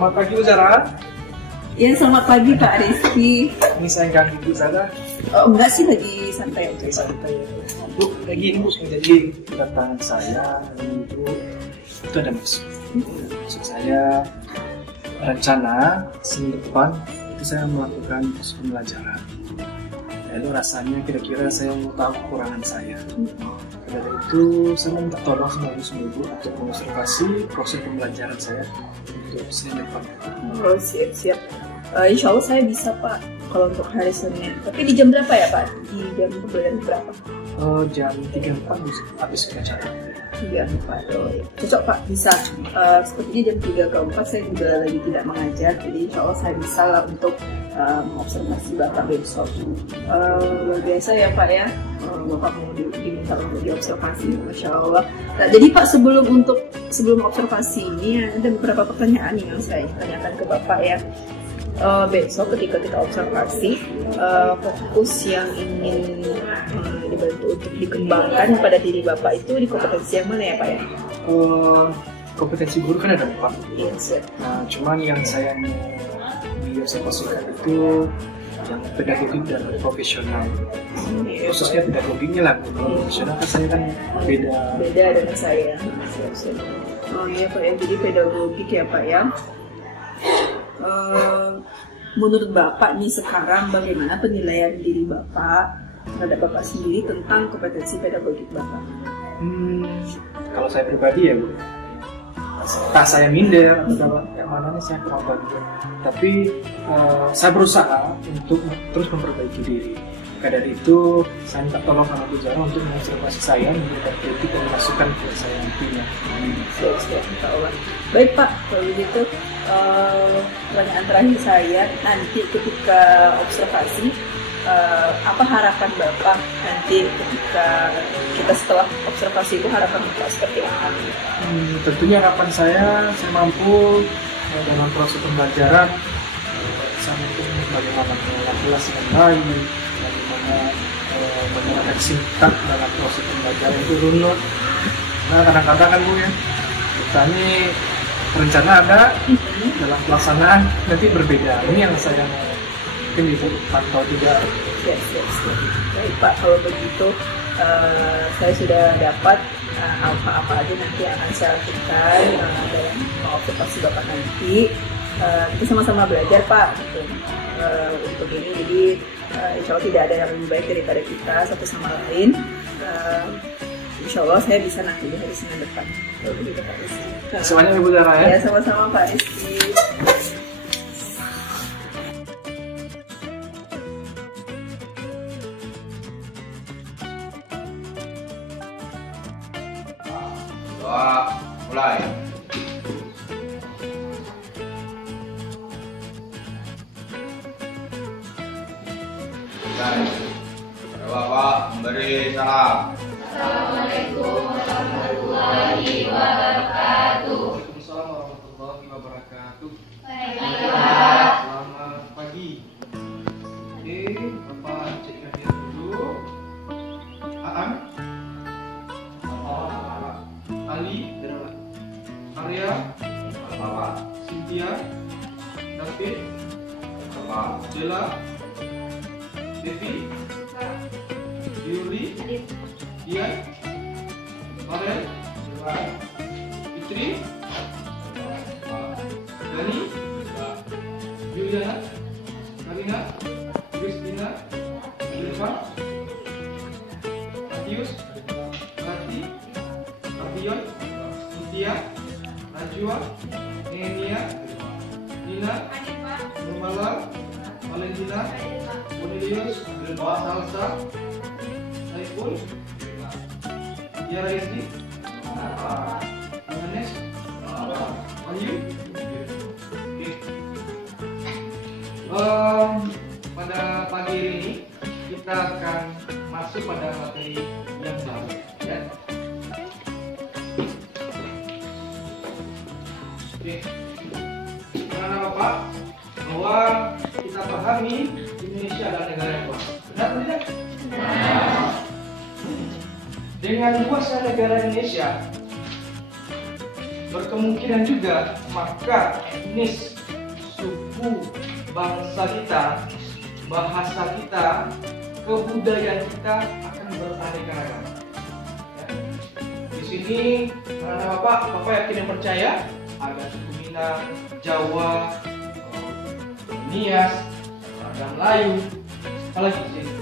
Selamat pagi Bu Zara. Ya, selamat pagi Pak Rizky. Ini saya ganggu Bu Zara. Oh, enggak sih, lagi santai aja. Lagi santai ya. Bu, lagi ini Bu, jadi kedatangan saya Bu itu ada maksud saya rencana Senin depan itu saya melakukan proses pembelajaran. Lalu rasanya kira-kira saya mau tahu kekurangan saya. Dari itu saya minta tolong sama Ibu untuk mengobservasi proses pembelajaran saya untuk Senin depan. Oh, siap. Insya Allah saya bisa Pak kalau untuk hari Senin. Tapi di jam berapa ya Pak? Di jam pembelajaran berapa? Jam 3.4 habis pengacara. 3.4, cocok Pak, bisa. Sepertinya jam 3 ke 4 saya juga lagi tidak mengajar, jadi insya Allah saya bisa lah untuk observasi Bapak besok. Luar biasa ya Pak ya, Bapak mau diminta untuk diobservasi, Masya Allah. Nah, jadi Pak sebelum observasi ini ada beberapa pertanyaan yang saya tanyakan ke Bapak ya. Besok ketika kita observasi, fokus yang ingin dibantu untuk dikembangkan pada diri Bapak itu di kompetensi yang mana ya Pak ya? Kompetensi guru kan ada 4. Yes. Nah, cuman yang saya mau diobservasikan itu yang pedagogik dan profesional. Khususnya pedagoginya lah, kalau profesional kan saya kan beda dengan saya. Oh iya Pak ya, jadi pedagogik ya Pak ya. Menurut Bapak nih sekarang bagaimana penilaian diri Bapak terhadap Bapak sendiri tentang kompetensi pedagogik Bapak? Kalau saya pribadi ya Bu, entah saya minder atau yang mana nih saya kurang bagus. Tapi saya berusaha untuk terus memperbaiki diri. Maka dari itu saya minta tolong sama Bu Zara untuk mengobservasi saya, memberikan kritik dan masukan ke saya nantinya. Siap, insya Allah. Baik Pak, kalau begitu pertanyaan terakhir saya, nanti ketika observasi, apa harapan Bapak nanti ketika kita setelah observasi itu, harapan Bapak seperti apa? Tentunya harapan saya mampu dalam proses pembelajaran bisa mampu bagaimana mengelola kelas dengan baik, bagaimana menerapkan singkat dalam proses pembelajaran itu runut. Nah, kadang-kadang kan Bu ya, kita ini rencana ada, dalam pelaksanaan nanti berbeda. Ini yang saya mungkin itu atau tidak. Yes. Baik Pak, kalau begitu saya sudah dapat apa aja nanti yang akan saya lakukan dalam observasi Bapak nanti. Kita sama-sama belajar Pak gitu. Untuk ini, jadi insya Allah tidak ada yang lebih baik daripada kita satu sama lain. Insya Allah saya bisa nanti di hari Senin depan. Begitu Pak Rizky. Semuanya Ibu Zara ya. Ya, sama-sama Pak Rizky. Doa mulai. Bapak memberi salam. Assalamualaikum warahmatullahi wabarakatuh. Waalaikumsalam warahmatullahi wabarakatuh. Baiklah. Selamat pagi. Oke, Bapak cekkan dia dulu. Aan, Ali, Arya, Cynthia, David, Jela, Devi, Yuri, Dian, Farel, Fitri, Dani, Juliana, Karina, Christina, Irfan, Matius, Rati, Ardion, Mutia, Najwa, Nehemia, Nina, Nurmala, Valentina, Cornelius, Salsa, Saiful, Tiara Yasni, Yohanes, Wahyu. Pada pagi ini kita akan masuk pada materi yang baru ya. Oke. Karena Bapak bahwa kita pahami Indonesia adalah negara yang kuat. Benar atau tidak? Dengan luasnya negara Indonesia, berkemungkinan juga maka etnis, suku, bangsa kita, bahasa kita, kebudayaan kita akan beraneka ragam. Ya. Di sini Bapak yakin dan percaya ada suku Minang, Jawa, Nias, ada Melayu, apalagi di sini,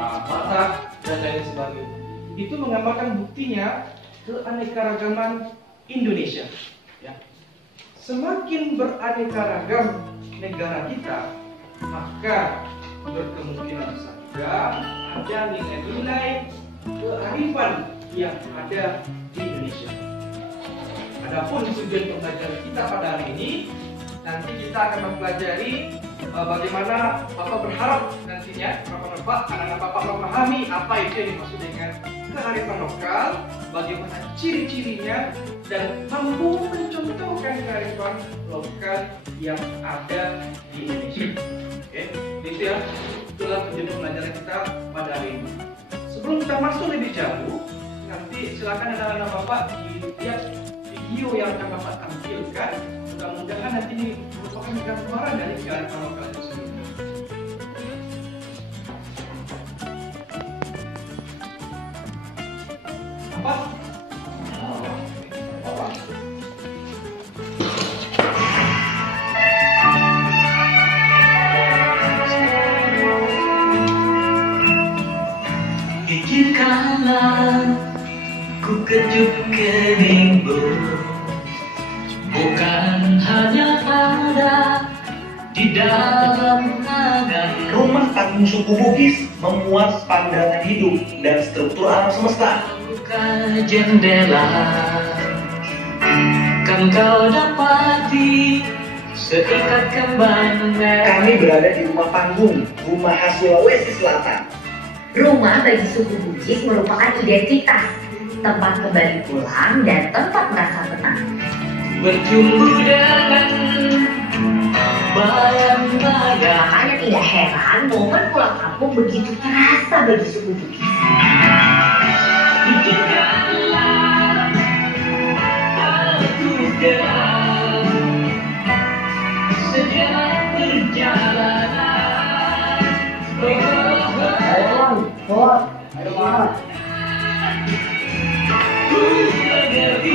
Batak dan lain sebagainya. Itu menggambarkan buktinya keanekaragaman Indonesia. Ya. Semakin beraneka ragam negara kita, maka berkemungkinan besar juga ada nilai-nilai kearifan yang ada di Indonesia. Adapun tujuan pembelajaran kita pada hari ini, nanti kita akan mempelajari bagaimana Bapak berharap nantinya anak-anak Bapak memahami apa itu yang dimaksud dengan kearifan lokal, bagaimana ciri-cirinya, dan mampu mencontohkan kearifan lokal yang ada di Indonesia. Oke, itu ya, itulah tujuan pembelajaran kita pada hari ini. Sebelum kita masuk lebih jauh, nanti silakan anak-anak Bapak dilihat video yang akan Bapak tampilkan. Mudah-mudahan nanti ini merupakan gambaran dari kearifan lokal itu sendiri. Apa? Izinkanlah ku kejuk keningmu, bukan hanya ada di dalam naga. Rumah panggung suku Bugis memuat pandangan hidup dan struktur alam semesta. Buka jendela, kan kau dapati seikat kembang merah. Kami berada di rumah panggung, rumah khas Sulawesi Selatan. Rumah bagi suku Bugis merupakan identitas, tempat kembali pulang dan tempat merasa tenang. Berjumpa dengan bayang-bayang. Makanya tidak heran momen pulang kampung begitu terasa bagi suku Bugis. Izinkanlah aku gerak sejarah perjalanan. Ku mengerti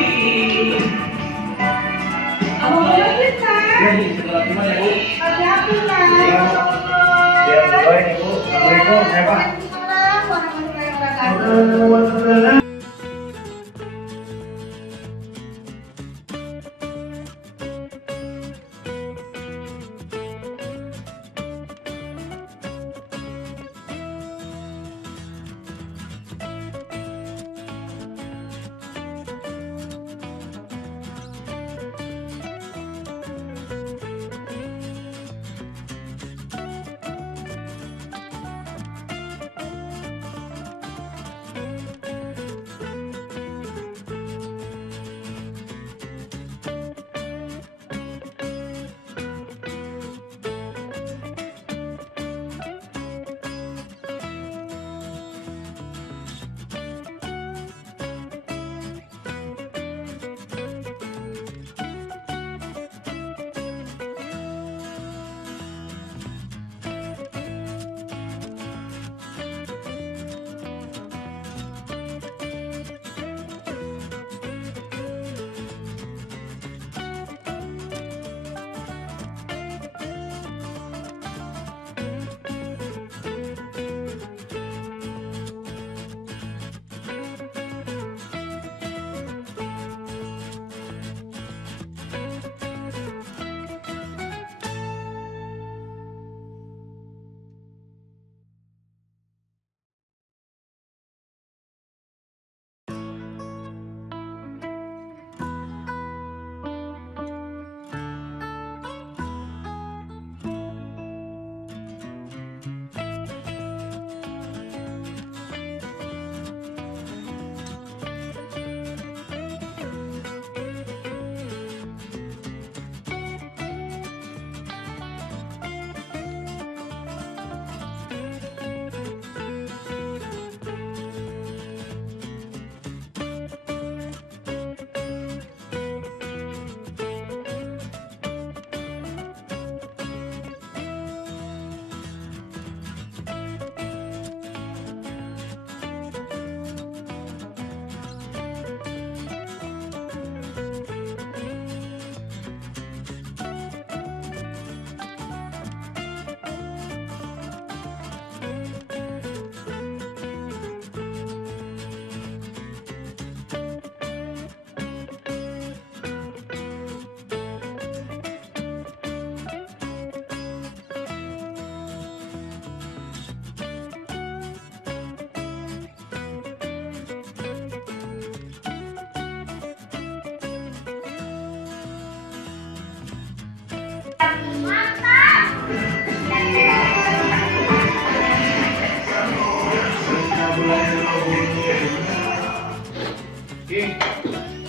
Oke,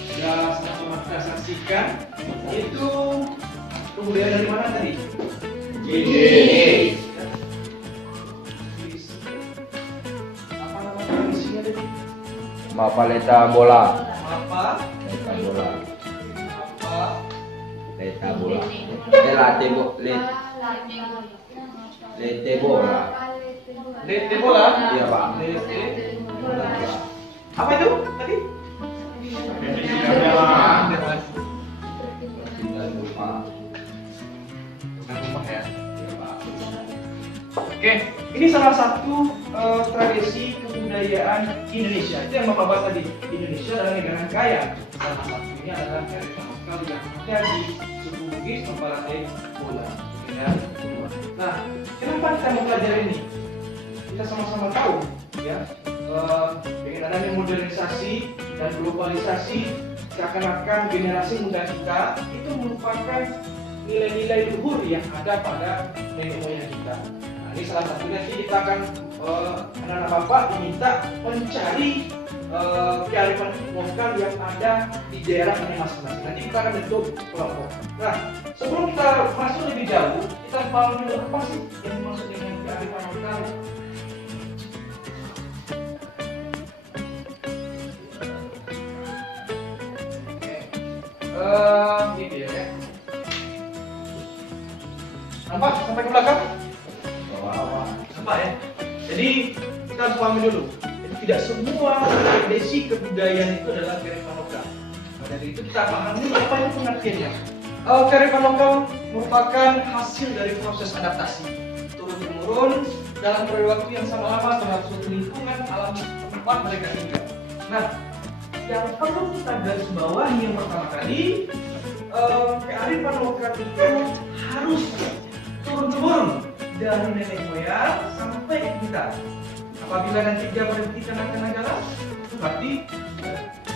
sudah sama-sama kita saksikan. Itu kebudayaan dari mana tadi? Ini. Apa nama tradisinya tadi? Mapaleta bola. Apa? Leta bola. Apa? Leta bola. Lete bola. Lete bola? Iya, Pak. Lete bola. Apa itu tadi? Rumah ya. Oke, ini salah satu tradisi kebudayaan Indonesia. Itu yang Bapak bahas tadi. Indonesia adalah negara yang kaya. Salah satunya adalah kearifan lokal yang ada di suku Bugis Mapalete Bola. Ya. Nah, kenapa kita mempelajari ini? Kita sama-sama tahu, ya, dengan adanya modernisasi dan globalisasi, seakan-akan generasi muda kita itu merupakan nilai-nilai luhur yang ada pada nenek moyang kita. Nah, ini salah satunya sih kita akan anak-anak bapak diminta mencari kearifan lokal yang ada di daerah ini masing-masing. Nanti kita akan bentuk kelompok. Nah, sebelum kita masuk lebih jauh, kita paham dulu apa sih yang dimaksud dengan kearifan lokal. Gitu ya. Nampak sampai ke belakang? Nampak ya. Jadi kita harus pahami dulu. Jadi tidak semua tradisi kebudayaan itu adalah kearifan lokal. Nah, dari itu kita pahami dulu apa itu pengertiannya. Kearifan lokal merupakan hasil dari proses adaptasi turun-temurun dalam periode waktu yang sama lama terhadap suatu lingkungan alam tempat mereka tinggal. Nah, yang perlu kita garis bawahi yang pertama kali, kearifan lokal itu harus turun-temurun dari nenek moyang sampai ke kita. Apabila nanti dia berhenti karena jalan, itu berarti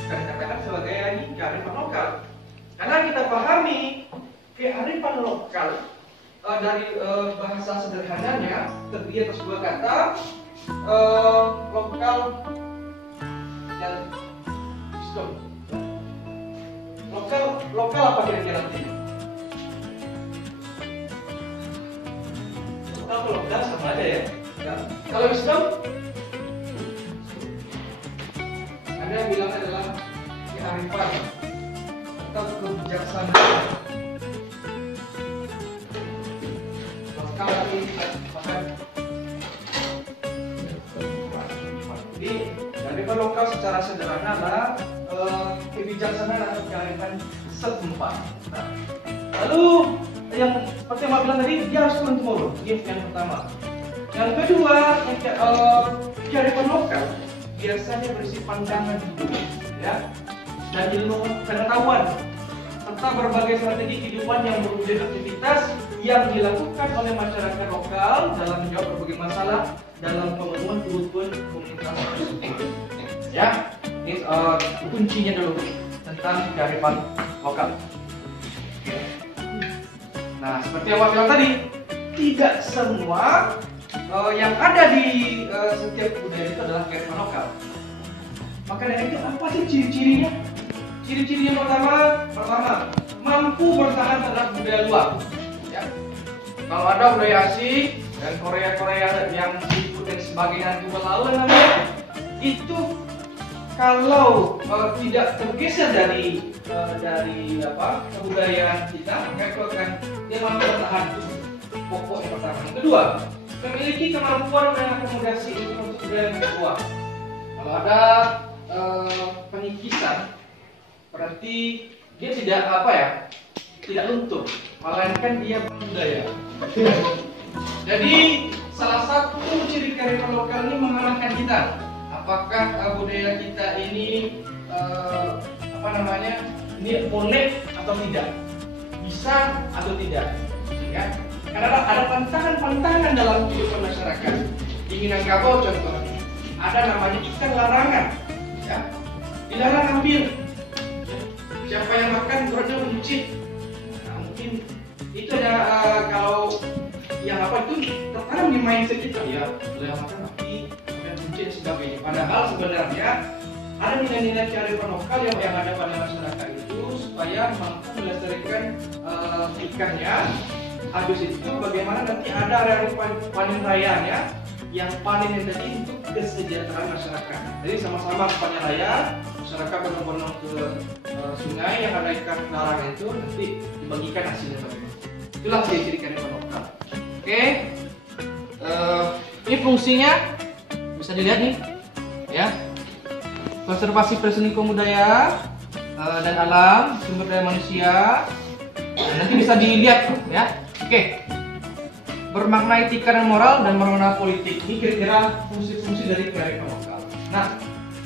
kita katakan sebagai kearifan lokal. Karena kita pahami kearifan lokal dari bahasa sederhananya terdiri atas dua kata, lokal dan sistem. Lokal apa kira-kira nanti? Lokal sama aja ya. Nah, kalau sistem, ada yang bilang adalah kearifan atau kebijaksanaan. Lokal tadi bahkan. Jadi kearifan lokal secara sederhana adalah kebijaksanaan atau kearifan setempat. Nah, lalu yang seperti yang Mbak bilang tadi, dia harus turun-temurun. Ini yang pertama. Yang kedua, kearifan lokal biasanya berisi pandangan hidup, ya, dan ilmu pengetahuan serta berbagai strategi kehidupan yang berwujud aktivitas yang dilakukan oleh masyarakat lokal dalam menjawab berbagai masalah dalam pemenuhan kebutuhan komunitas tersebut. Ya, ini kuncinya dulu tentang kearifan lokal. Nah, seperti yang Mbak bilang tadi, tidak semua yang ada di setiap budaya itu adalah kearifan lokal. Maka dari itu apa sih ciri-cirinya? Ciri-cirinya pertama, mampu bertahan terhadap budaya luar. Ya. Kalau ada budaya asing dan Korea yang ikut dan sebagainya juga lalu namanya, itu kalau tidak tergeser dari kebudayaan kita, maka itu akan dia mampu bertahan. Pokok yang pertama. Yang kedua, memiliki kemampuan mengakomodasi untuk budaya yang luar. Kalau ada pengikisan, berarti dia tidak luntur, melainkan dia berbudaya. Jadi salah satu ciri kearifan lokal ini mengarahkan kita, apakah budaya kita ini ini boleh atau tidak, bisa atau tidak, ya. Karena ada pantangan-pantangan dalam kehidupan masyarakat. Di Minangkabau contohnya, ada namanya ikan larangan, ya. Dilarang ambil. Siapa yang makan buatnya mencit. Nah, mungkin itu ada kalau yang itu tertanam di mindset kita, ya. Boleh makan tapi kemudian mencit dan sebagainya. Padahal sebenarnya ada nilai-nilai kearifan lokal yang ada pada masyarakat itu supaya mampu melestarikan ikannya. Habis itu bagaimana nanti ada area panen rayanya yang panen yang tadi untuk kesejahteraan masyarakat. Jadi sama-sama panen raya, masyarakat berbondong ke sungai yang ada ikan larangan itu nanti dibagikan hasilnya bagaimana. Itulah ciri-ciri kearifan lokal. Oke, ini fungsinya bisa dilihat nih, ya. Konservasi preseni kaum budaya dan alam, sumber daya manusia. Nanti bisa dilihat, ya. Oke, bermakna etika dan moral dan bermakna politik. Ini kira-kira fungsi-fungsi dari kearifan lokal. Nah,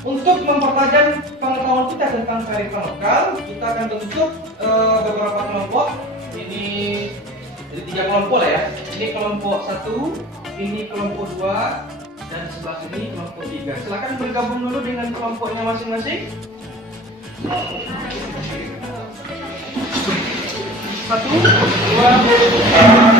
untuk mempertajam pengetahuan kita tentang kearifan lokal, kita akan bentuk beberapa kelompok. Ini jadi 3 kelompok lah ya. Ini kelompok 1, ini kelompok 2, dan sebelah sini kelompok 3. Silakan bergabung dulu dengan kelompoknya masing-masing. 1, 2, 3.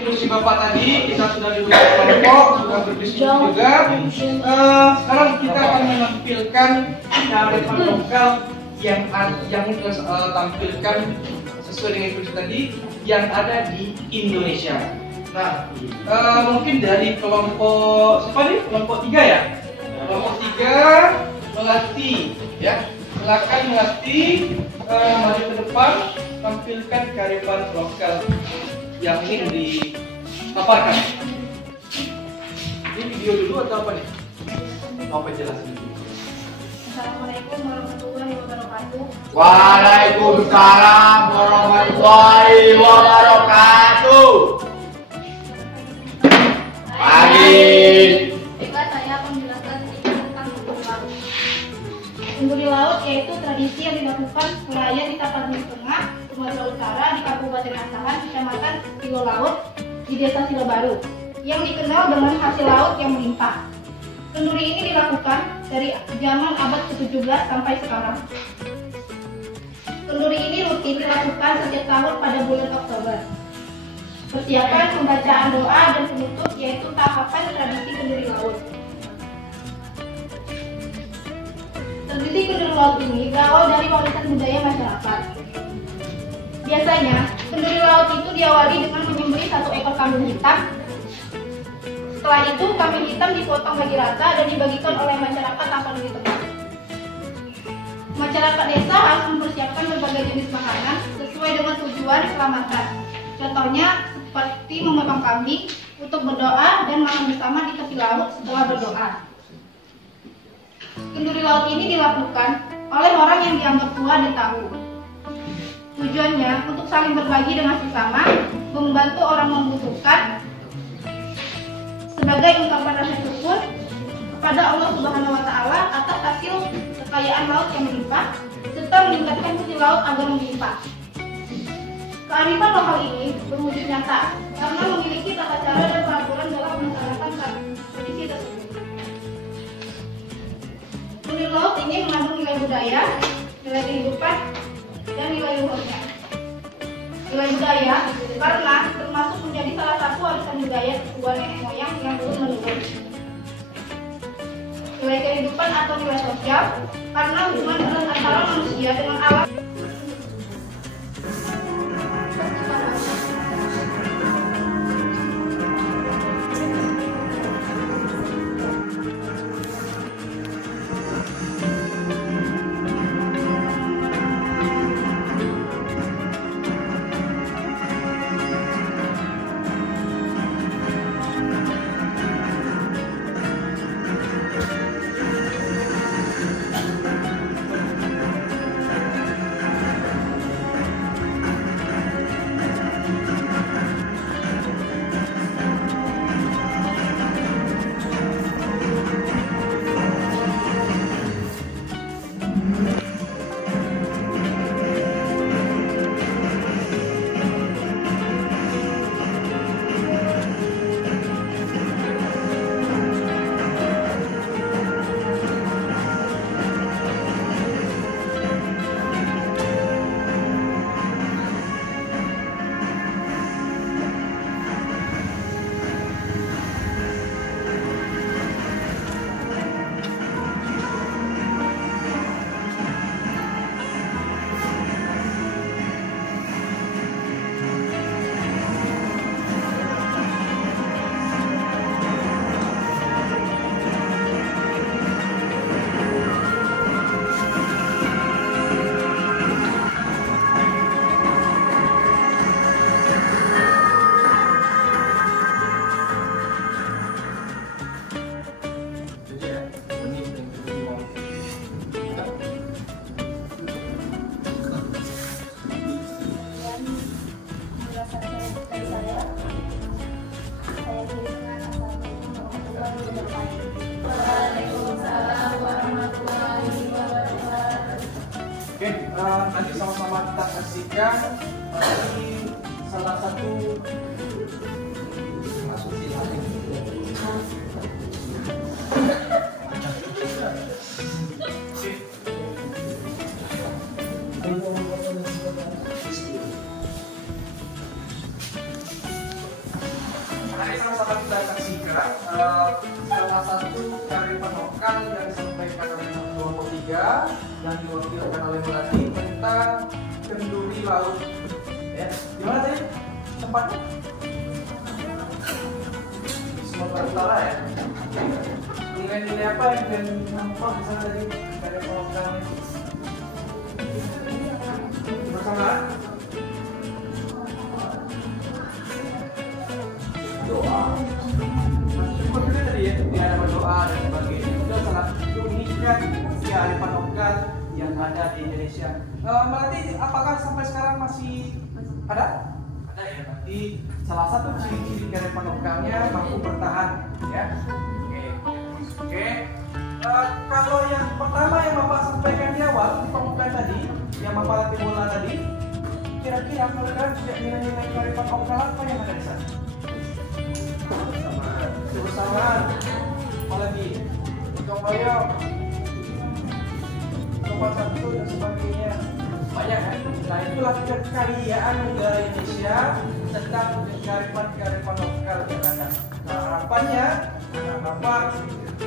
Fungsi Bapak tadi kita sudah diberi kelompok, sudah berdiskusi juga. Sekarang kita akan menampilkan kearifan lokal yang kita tampilkan sesuai dengan fungsi tadi yang ada di Indonesia. Nah, mungkin dari kelompok siapa nih? Kelompok 3 ya. Kelompok 3 Melati, ya. Silakan Melati maju ke depan, tampilkan kearifan lokal yang ingin dipaparkan. Ini video dulu atau apa nih? Mau apa jelasin dulu? Assalamualaikum warahmatullahi wabarakatuh. Waalaikumsalam warahmatullahi wabarakatuh. Pagi. Baiklah, saya akan menjelaskan sedikit tentang tengguri laut. Tengguri laut yaitu tradisi yang dilakukan nelayan di Tapanuli Tengah, Sumatera Utara, di Kabupaten Asahan, Kecamatan Silo Laut, di Desa Silo Baru, yang dikenal dengan hasil laut yang melimpah. Kenduri ini dilakukan dari zaman abad ke-17 sampai sekarang. Kenduri ini rutin dilakukan setiap tahun pada bulan Oktober. Persiapan pembacaan doa dan penutup yaitu tahapan tradisi kenduri laut. Tradisi kenduri laut ini berawal dari warisan budaya masyarakat. Biasanya, kenduri laut itu diawali dengan menyembelih 1 ekor kambing hitam. Setelah itu, kambing hitam dipotong bagi rata dan dibagikan oleh masyarakat Tapanuli Tengah. Masyarakat desa harus mempersiapkan berbagai jenis makanan sesuai dengan tujuan keselamatan. Contohnya seperti memotong kambing untuk berdoa dan makan bersama di tepi laut setelah berdoa. Kenduri laut ini dilakukan oleh orang yang dianggap tua dan tahu. Tujuannya untuk saling berbagi dengan sesama, membantu orang membutuhkan, sebagai ungkapan rasa syukur kepada Allah Subhanahu wa Ta'ala atas hasil kekayaan laut yang melimpah, serta meningkatkan fungsi laut agar melimpah. Kearifan lokal ini berwujud nyata karena memiliki tata cara dan peraturan dalam melaksanakan tradisi tersebut. Kenduri laut ini mengandung nilai budaya, nilai kehidupan, dan nilai luhurnya. Nilai budaya karena termasuk menjadi salah satu warisan budaya kedua nenek moyang yang turun-menurun. Nilai kehidupan atau nilai sosial karena hubungan erat antara manusia dengan alam. nanti sama-sama kita saksikan salah satu sama-sama kita saksikan salah satu kearifan lokal yang disampaikan oleh kelompok 3 yang diwakilkan oleh Melati tentang kenduri laut. Ya, gimana tadi tempatnya? Di Sumatera Utara ya. Nilai-nilai apa yang kalian nampak di sana tadi dari lokalnya? Bersama? Doa. Seperti tadi ya, dia ada berdoa dan sebagainya. Itu salah satu uniknya kearifan lokal yang ada di Indonesia. Melati, apakah sampai sekarang masih ada? Ada ya, berarti salah satu ciri-ciri kearifan lokalnya mampu bertahan, ya. Oke. Kalau yang pertama yang Bapak sampaikan di awal di pembukaan tadi, yang Bapak latih bola tadi, kira-kira kalian juga nilai-nilai kearifan lokal apa yang ada di sana? Kebersamaan, apalagi gotong royong, sopan santun dan sebagainya, banyak kan? Nah itulah kekayaan negara Indonesia tentang kearifan lokal yang ada. Nah harapannya Bapak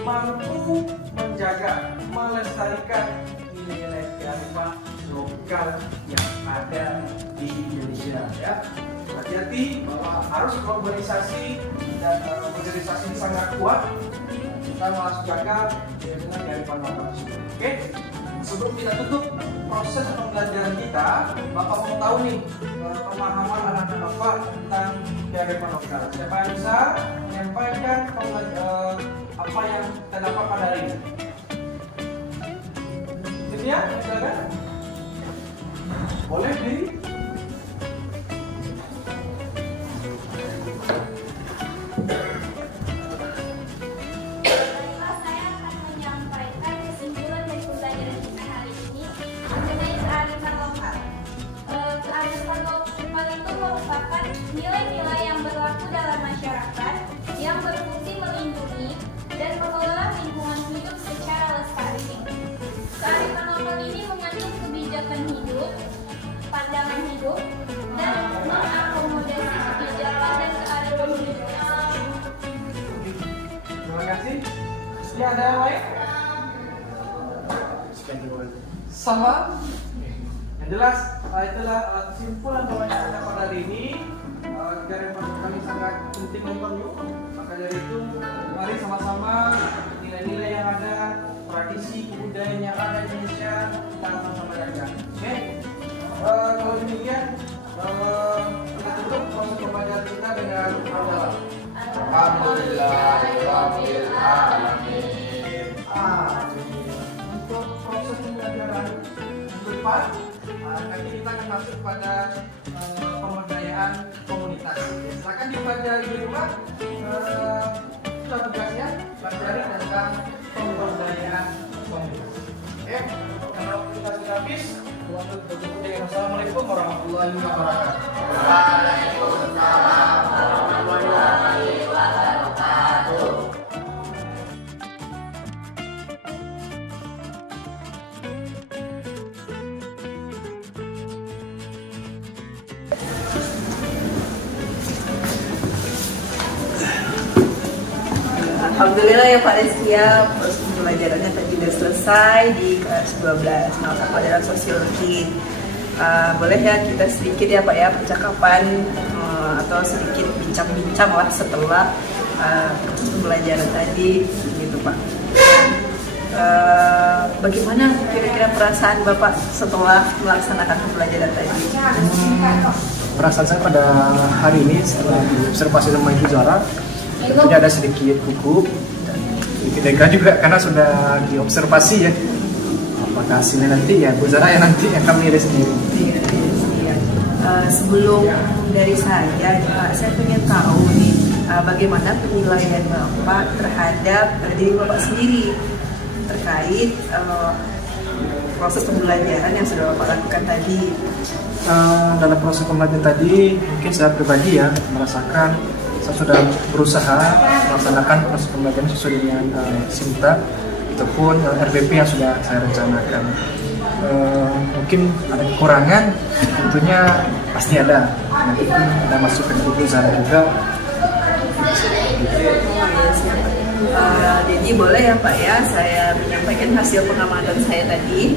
mampu menjaga, melestarikan nilai-nilai kearifan lokal yang ada di Indonesia, ya. Hati-hati bahwa harus globalisasi dan modernisasi ini sangat kuat. Kita harus jaga dengan kearifan lokal. Oke, sebelum kita tutup proses pembelajaran kita, Bapak mau tahu nih pemahaman anak-anak Bapak tentang kearifan lokal. Siapa yang bisa menyampaikan apa yang terdapat pada hari ini? Sedia, silakan. Boleh diri. Nilai-nilai yang berlaku dalam masyarakat yang berfungsi melindungi dan mengelola lingkungan hidup secara lestari. Kearifan lokal ini mengandung kebijakan hidup, pandangan hidup, dan mengakomodasi kebijakan dan kearifan hidup. Terima kasih. Ya, ada yang lain? Sama? Yang jelas, itulah kesimpulan bahwa kita pada hari ini. Kearifan kami sangat penting dan perlu. Maka dari itu, mari sama-sama nilai-nilai yang ada, tradisi kebudayaan yang ada di Indonesia kita sama-sama jaga. Oke? Kalau demikian, kita tutup proses pembelajaran kita dengan hamdalah. Alhamdulillahirabbil alamin. Untuk proses pembelajaran depan, nanti kita akan masuk pada pemberdayaan komunitas. Silakan dipelajari di rumah. Kita tugasnya pelajari tentang pemberdayaan komunitas. Oke, kalau kita sudah habis, Assalamualaikum warahmatullahi wabarakatuh. Waalaikumsalam warahmatullahi wabarakatuh. Alhamdulillah ya Pak Resia, proses pembelajarannya tadi sudah selesai di kelas 12 mata pelajaran sosiologi. Boleh ya kita sedikit ya Pak ya percakapan atau sedikit bincang-bincang lah setelah proses pembelajaran tadi gitu Pak. Bagaimana kira-kira perasaan Bapak setelah melaksanakan pembelajaran tadi? Perasaan saya pada hari ini setelah diobservasi sama Ibu Zara, tentunya ada sedikit gugup dan sedikit lega juga karena sudah diobservasi ya. Apakah hasilnya nanti ya Bu Zara yang nanti akan menilai sendiri. Sebelum dari saya pengen tahu nih bagaimana penilaian Bapak terhadap diri Bapak sendiri terkait proses pembelajaran yang sudah Bapak lakukan tadi? Dalam proses pembelajaran tadi, mungkin saya pribadi ya merasakan saya sudah berusaha melaksanakan proses pembelajaran sesuai dengan SIMTA ataupun RBP yang sudah saya rencanakan. Mungkin ada kekurangan, tentunya pasti ada. Nanti pun ada masukan dari Bu Zara juga. Jadi boleh ya Pak ya, saya menyampaikan hasil pengamatan saya tadi.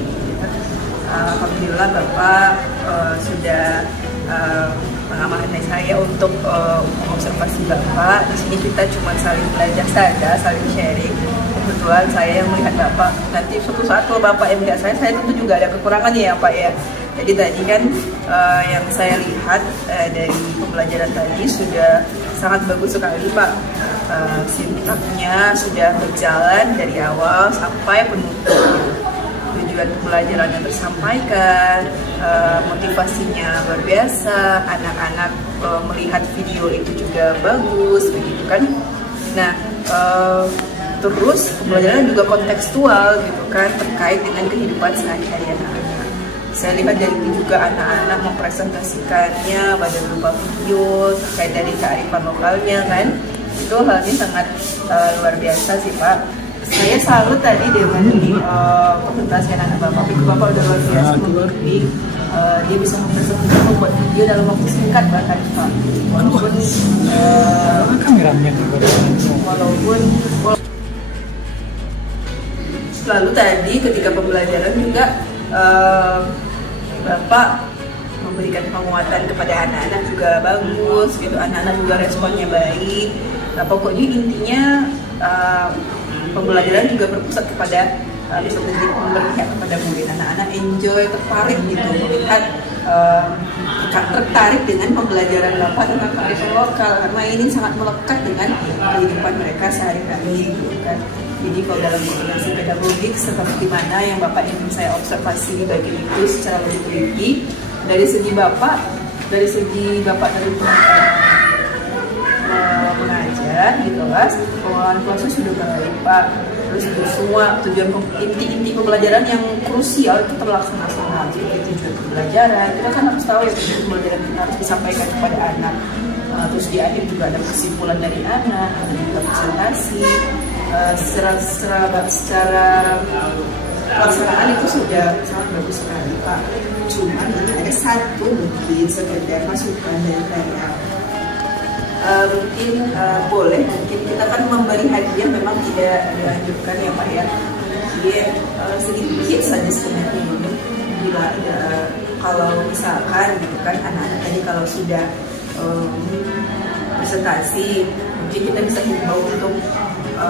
Alhamdulillah Bapak sudah mengamankan saya untuk observasi Bapak. Di sini kita cuma saling belajar saja, saling sharing. Kebetulan saya yang melihat Bapak, nanti suatu saat kalau Bapak yang melihat saya tentu juga ada kekurangannya ya Pak ya. Jadi tadi kan yang saya lihat dari pembelajaran tadi sudah sangat bagus sekali Pak. Sintaknya sudah berjalan dari awal sampai penutup. Tujuan pembelajaran yang tersampaikan, motivasinya luar biasa, anak-anak melihat video itu juga bagus, begitu kan? Nah, terus pembelajaran juga kontekstual gitu kan, terkait dengan kehidupan sehari-hari anak-anak. Saya lihat dari itu juga anak-anak mempresentasikannya pada berupa video terkait dari kearifan lokalnya kan. Itu halnya sangat luar biasa sih Pak. Saya salut tadi dengan presentasi anak Bapak. Bapak udah luar biasa mengerti. Dia bisa mempresentasikan membuat video dalam waktu singkat bahkan Pak. Walaupun kameranya lalu tadi ketika pembelajaran juga Bapak memberikan penguatan kepada anak-anak juga bagus gitu. Anak-anak juga responnya baik. Nah, pokoknya intinya pembelajaran juga berpusat kepada bisa melihat kepada murid, anak-anak enjoy, tertarik gitu melihat tertarik dengan pembelajaran Bapak tentang kearifan lokal karena ini sangat melekat dengan kehidupan mereka sehari-hari gitu kan. Jadi kalau dalam koordinasi pedagogik seperti mana yang Bapak ingin saya observasi di bagian itu secara lebih teliti dari segi Bapak dari mengajar di kelas, pengelolaan kelasnya sudah baik Pak. Terus semua tujuan inti pembelajaran yang krusial itu terlaksana semua. Jadi tujuan pembelajaran kita kan harus tahu ya tujuan pembelajaran kita harus disampaikan kepada anak. Terus di akhir juga ada kesimpulan dari anak, ada juga presentasi. Secara pelaksanaan itu sudah sangat bagus sekali Pak. Cuma ada satu mungkin sekedar masukan dari saya. Mungkin boleh, mungkin kita kan memberi hadiah memang tidak dianjurkan ya Pak ya. Jadi sedikit saja sebenarnya ini. Bila ada kalau misalkan gitu kan anak-anak tadi kalau sudah presentasi, mungkin kita bisa himbau untuk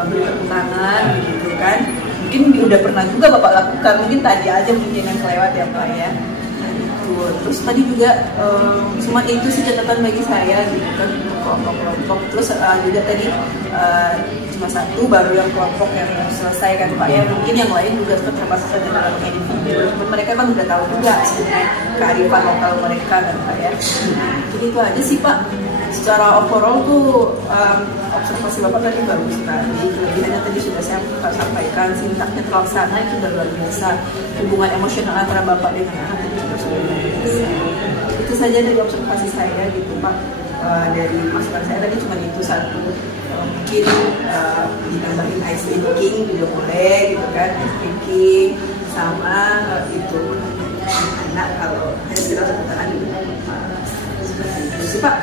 beri tepuk tangan gitu kan. Mungkin udah pernah juga Bapak lakukan, mungkin tadi aja mungkin yang kelewat ya Pak ya. Terus tadi juga cuma itu sih catatan bagi saya gitu kan, kelompok-kelompok. Terus juga tadi cuma satu baru yang kelompok yang selesai kan Pak ya. Mungkin yang lain juga terpaksa saja dalam edit video. Cuman mereka kan udah tahu juga sebenarnya kearifan lokal mereka kan Pak ya. Jadi itu aja sih Pak. Secara overall tuh observasi Bapak tadi bagus sekali. Kelebihannya tadi sudah saya sampaikan, sintaknya terlaksana itu udah luar biasa. Hubungan emosional antara Bapak dengan anak itu juga sudah luar biasa. Itu saja dari observasi saya gitu Pak. Dari masukan saya tadi cuma itu satu. Mungkin ditambahin ice breaking juga boleh gitu kan, ice breaking sama itu anak kalau hasil tepuk tangan juga. Seperti itu sih Pak.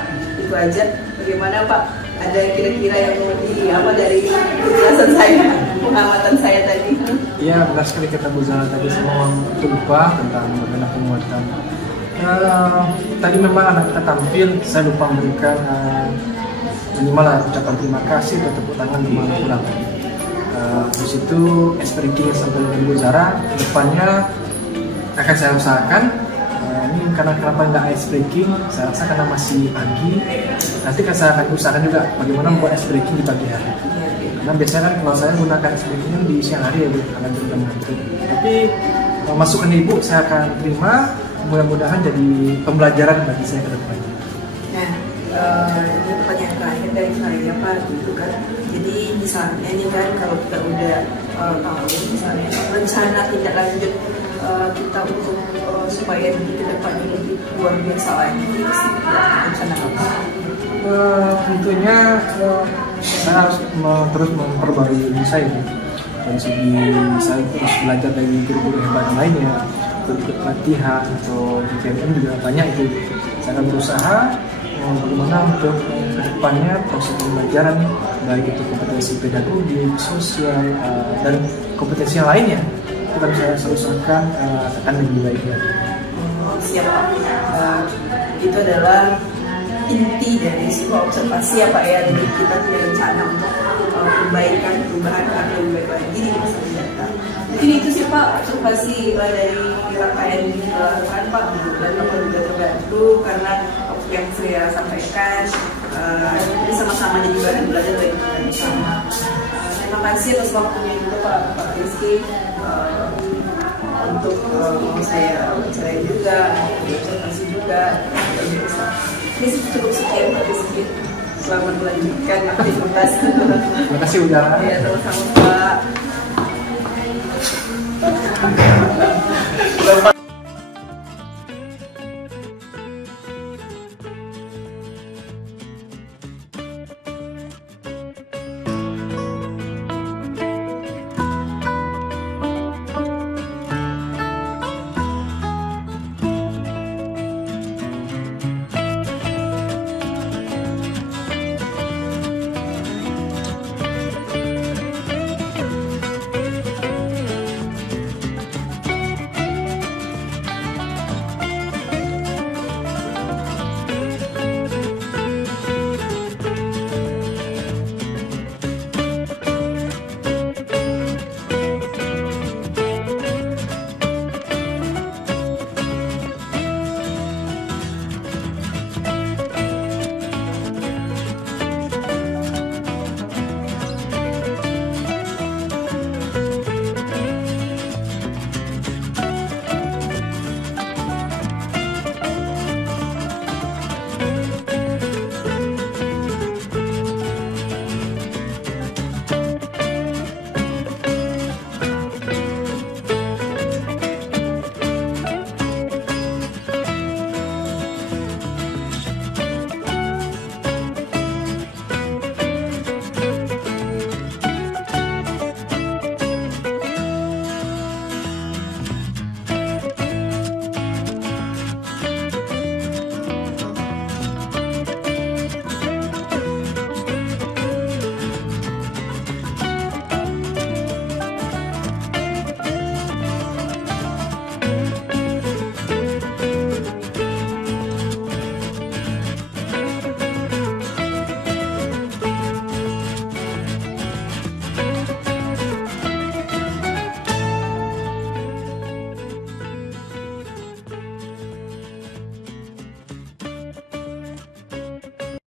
Itu aja. Bagaimana Pak? Ada kira-kira yang mau dari penjelasan saya, pengamatan saya tadi? Iya, benar sekali kata Bu Zara tadi, semua itu lupa tentang bagaimana penguatan. Tadi memang anak kita tampil, saya lupa memberikan minimal ucapan terima kasih dan tepuk tangan dimana pulang. Di situ speaking sampai dengan Bu Zara, depannya akan saya usahakan. Ini karena kenapa nggak ice breaking, saya rasa karena masih pagi. Nanti kan saya akan usahakan juga bagaimana membuat ice breaking di pagi hari. Karena biasanya kan kalau saya menggunakan ice breaking di siang hari ya Bu, akan jam ngantuk. Tapi masukan Ibu saya akan terima, mudah-mudahan jadi pembelajaran bagi saya ke depannya. Nah, ini pertanyaan terakhir dari saya Pak, gitu kan. Jadi misalnya ini kan kalau kita udah tahu misalnya rencana tindak lanjut kita untuk supaya di kedepannya lebih luar biasa lagi, itu sih rencana apa? Tentunya saya harus terus memperbarui diri saya. Dari segi saya terus belajar dari guru-guru hebat lainnya, ikut pelatihan atau di KMM juga banyak itu. Saya akan berusaha bagaimana untuk kedepannya proses pembelajaran baik itu kompetensi pedagogik, sosial dan kompetensi yang lainnya itu kan saya solusikan akan lebih baik ya. Siap Pak. Itu adalah inti dari sebuah observasi ya Pak ya. Jadi kita punya rencana untuk perubahan agar lebih baik lagi di masa mendatang. Mungkin itu sih Pak observasi dari rangkaian yang dilakukan Pak. Dan Bapak juga terbantu karena yang saya sampaikan ini sama-sama jadi bahan belajar bagi kita bersama. Terima kasih atas waktunya juga Pak Rizky untuk mau saya bicara juga, observasi juga. Ini cukup sekian Pak Rizky. Selamat melanjutkan aktivitas. Terima kasih Udara. Ya, sama-sama Pak.